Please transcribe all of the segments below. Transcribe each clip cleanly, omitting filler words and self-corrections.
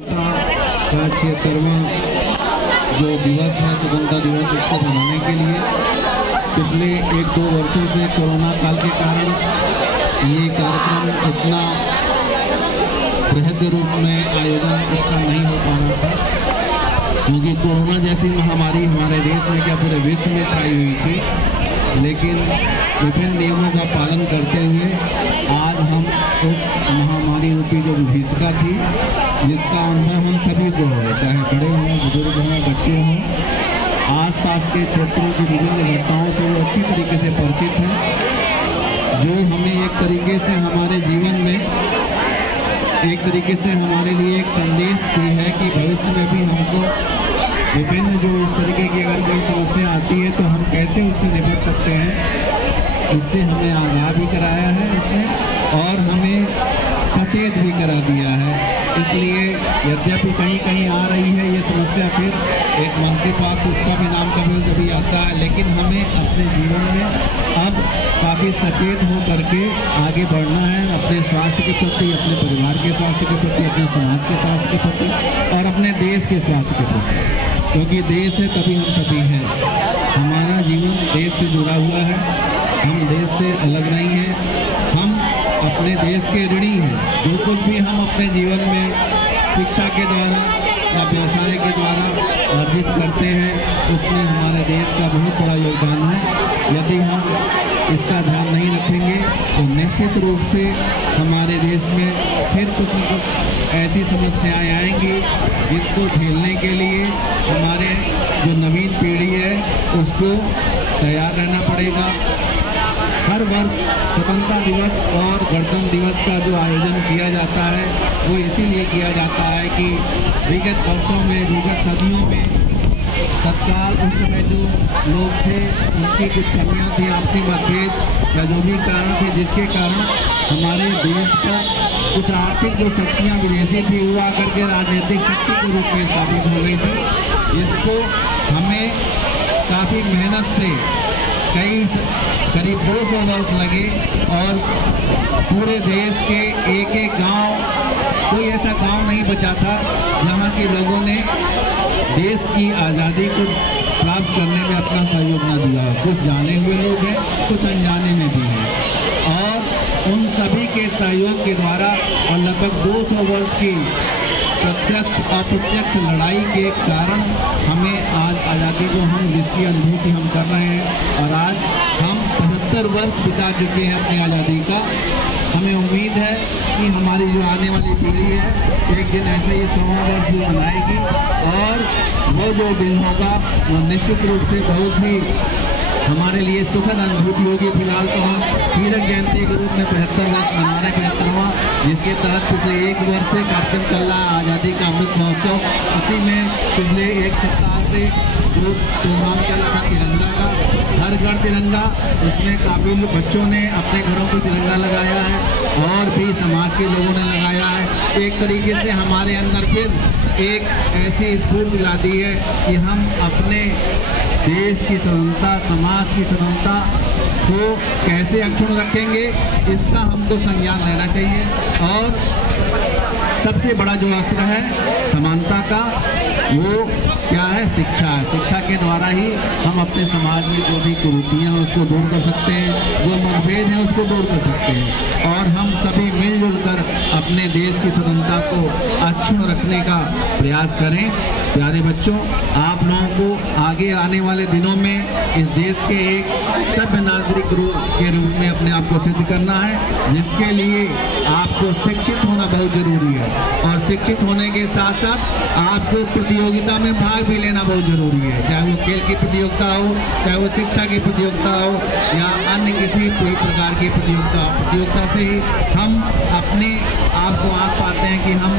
का 76वां जो दिवस है स्वतंत्रता दिवस, इसको मनाने के लिए पिछले 1-2 वर्षों से कोरोना काल के कारण ये कार्यक्रम इतना बृहद रूप में आयोजन इसका नहीं हो पा रहा था, क्योंकि कोरोना जैसी महामारी हमारे देश में क्या पूरे विश्व में छाई हुई थी। लेकिन विभिन्न नियमों का पालन करते हुए आज हम उस महामारी रूपी जो विभीषिका थी, जिसका अनुभव हम सभी को है, चाहे बड़े हों, बुजुर्ग हों, बच्चे हों, आसपास के क्षेत्रों की विभिन्न घटनाओं से वो अच्छी तरीके से परिचित हैं, जो हमें एक तरीके से हमारे जीवन में एक तरीके से हमारे लिए एक संदेश भी है कि भविष्य में भी हमको विभिन्न जो इस तरीके की अगर कोई समस्या आती है तो हम कैसे उससे निपट सकते हैं, इससे हमें आगाह भी कराया है इसने और हमें सचेत भी करा दिया है। इसलिए यद्यपि कहीं कहीं आ रही है ये समस्या, फिर एक मंकी पॉक्स उसका भी नाम कभी आता है, लेकिन हमें अपने जीवन में अब काफ़ी सचेत हो करके आगे बढ़ना है, अपने स्वास्थ्य के प्रति, अपने परिवार के स्वास्थ्य के प्रति, अपने समाज के स्वास्थ्य के प्रति और अपने देश के स्वास्थ्य के प्रति, क्योंकि देश है तभी हम सभी हैं। हमारा जीवन देश से जुड़ा हुआ है, हम देश से अलग नहीं हैं, हम अपने देश के ऋणी हैं। जो कुछ भी हम अपने जीवन में शिक्षा के द्वारा या व्यवसाय के द्वारा अर्जित करते हैं, उसमें हमारे देश का बहुत बड़ा योगदान है। यदि हम इसका ध्यान नहीं रखेंगे तो निश्चित रूप से हमारे देश में फिर कुछ न कुछ ऐसी समस्याएं आएंगी जिसको झेलने के लिए हमारे जो नवीन पीढ़ी है उसको तैयार रहना पड़ेगा। हर वर्ष स्वतंत्रता दिवस और गणतंत्र दिवस का जो आयोजन किया जाता है वो इसीलिए किया जाता है कि विगत वर्षों में, विगत सदियों में तत्काल उस समय जो लोग थे उनकी कुछ कमियां थी, आपसी मतभेद या जो भी कारण थे, जिसके कारण हमारे देश पर कुछ आर्थिक जो शक्तियां विदेशी थी वो आकर के राजनीतिक शक्ति के रूप में स्थापित हो गई थी। इसको हमें काफ़ी मेहनत से करीब 200 वर्ष लगे और पूरे देश के एक गांव, कोई ऐसा गांव नहीं बचा था जहां के लोगों ने देश की आज़ादी को प्राप्त करने में अपना सहयोग न दिया। कुछ जाने हुए लोग हैं, कुछ अनजाने में भी हैं, और उन सभी के सहयोग के द्वारा और लगभग 200 वर्ष की प्रत्यक्ष अप्रत्यक्ष लड़ाई के कारण हमें आज आज़ादी को जिसकी अनुभूति हम कर रहे हैं, और आज हम 75 वर्ष बिता चुके हैं अपनी आज़ादी का। हमें उम्मीद है कि हमारी जो आने वाली पीढ़ी है एक दिन ऐसे ही 100वां वर्ष भी मनाएगी, और वो जो दिन होगा वो निश्चित रूप से बहुत ही हमारे लिए सुखद अनुभूति होगी। फिलहाल तो हम हीरक जयंती के रूप में 75 वर्ष मना रहे, 75वां, जिसके तहत पिछले 1 वर्ष से कार्यक्रम चल रहा है आज़ादी का अमृत महोत्सव। उसी में पिछले 1 सप्ताह से जो प्रोग्राम चल रहा था तिरंगा का, हर घर तिरंगा, उसमें काफ़ी बच्चों ने अपने घरों को तिरंगा लगाया है और भी समाज के लोगों ने लगाया है। एक तरीके से हमारे अंदर फिर एक ऐसी स्फूर्ति लाती है कि हम अपने देश की स्वतंत्रता, समाज की स्वतंत्रता को कैसे अक्षुण्ण रखेंगे, इसका हमको संज्ञान लेना चाहिए। और सबसे बड़ा जो अस्त्र है समानता का, वो क्या है? शिक्षा है। शिक्षा के द्वारा ही हम अपने समाज में जो भी कुरीतियाँ हैं उसको दूर कर सकते हैं, जो मतभेद हैं उसको दूर कर सकते हैं, और हम सभी मिलजुल कर अपने देश की स्वतंत्रता को अक्षुण्ण रखने का प्रयास करें। प्यारे बच्चों, आप लोगों को आगे आने वाले दिनों में इस देश के एक सभ्य नागरिक के रूप में अपने आप को सिद्ध करना है, जिसके लिए आपको शिक्षित होना बहुत जरूरी है, और शिक्षित होने के साथ साथ आपको प्रतियोगिता में भाग भी लेना बहुत जरूरी है, चाहे वो खेल की प्रतियोगिता हो, चाहे वो शिक्षा की प्रतियोगिता हो या अन्य किसी कोई प्रकार की प्रतियोगिता से ही हम अपने आप को आंक पाते हैं कि हम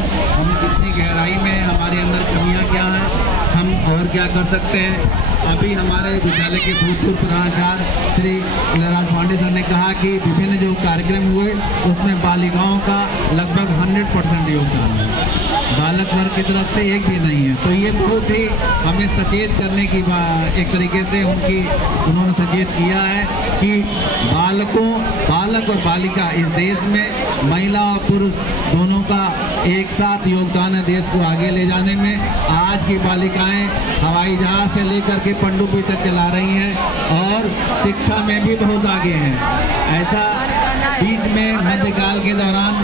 कितनी गहराई में, हमारे अंदर कमियां क्या हैं, हम और क्या कर सकते हैं। अभी हमारे विद्यालय के भूतपूर्व प्रधानाचार्य श्री इलाराज पांडे सर ने कहा कि विभिन्न जो कार्यक्रम हुए उसमें बालिकाओं का लगभग 100% योगदान है। बालक वर्ग की तरफ से एक भी नहीं है। तो ये बहुत ही हमें सचेत करने की एक तरीके से उन्होंने सचेत किया है कि बालक और बालिका इस देश में महिला और पुरुष दोनों का एक साथ योगदान है देश को आगे ले जाने में। आज की बालिकाएं हवाई जहाज से लेकर के पनडुब्बी तक चला रही हैं और शिक्षा में भी बहुत आगे हैं। ऐसा बीच में मध्यकाल के दौरान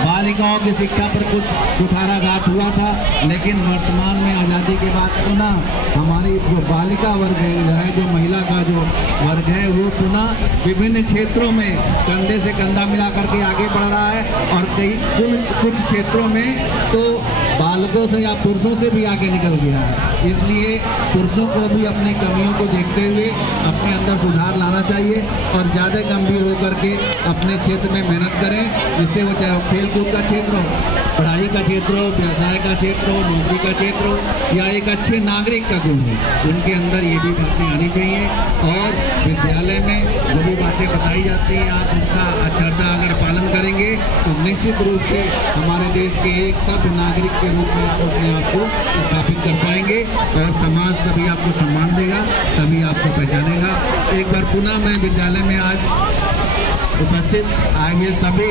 बालिकाओं की शिक्षा पर कुछ कुठाराघात हुआ था, लेकिन वर्तमान में आज़ादी के बाद पुनः हमारी जो बालिका वर्ग है, जो महिला का जो वर्ग है, वो पुनः विभिन्न क्षेत्रों में कंधे से कंधा मिला करके आगे बढ़ रहा है और कुछ क्षेत्रों में तो बालकों से या पुरुषों से भी आगे निकल गया है। इसलिए पुरुषों को भी अपनी कमियों को देखते हुए अपने अंदर सुधार लाना चाहिए और ज़्यादा गंभीर होकर के अपने क्षेत्र में मेहनत करें, जिससे वो चाहे खेलकूद का क्षेत्र हो, पढ़ाई का क्षेत्र हो, व्यवसाय का क्षेत्र हो, नौकरी का क्षेत्र हो या एक अच्छे नागरिक का गुण हो, उनके अंदर ये भी बातें आनी चाहिए। और विद्यालय में जो भी बातें बताई जाती हैं आप उनका चर्चा अगर पालन करेंगे तो निश्चित रूप से हमारे देश के एक सभ्य नागरिक के रूप में आप अपने आप को स्थापित कर पाएंगे और समाज तभी आपको सम्मान देगा, तभी आपको पहचानेगा। एक बार पुनः मैं विद्यालय में आज उपस्थित आए हुए सभी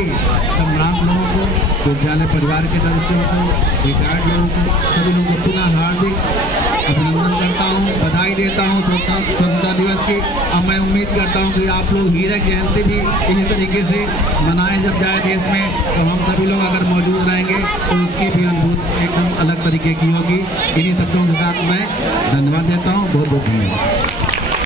सम्राट लोगों को, विद्यालय परिवार के सदस्यों को, रिटायर्ड लोगों को, सभी लोगों को पुनः हार्दिक अभिनंदन करता हूँ, बधाई देता हूँ स्वतंत्रता दिवस की। अब मैं उम्मीद करता हूँ कि आप लोग हीरक जयंती भी इसी तरीके से मनाएं जब जाए देश में, तो हम सभी लोग अगर मौजूद रहेंगे तो उसकी भी अनुभूति एकदम अलग तरीके की होगी। इन्हीं शब्दों के साथ मैं धन्यवाद देता हूँ। बहुत बहुत धन्यवाद।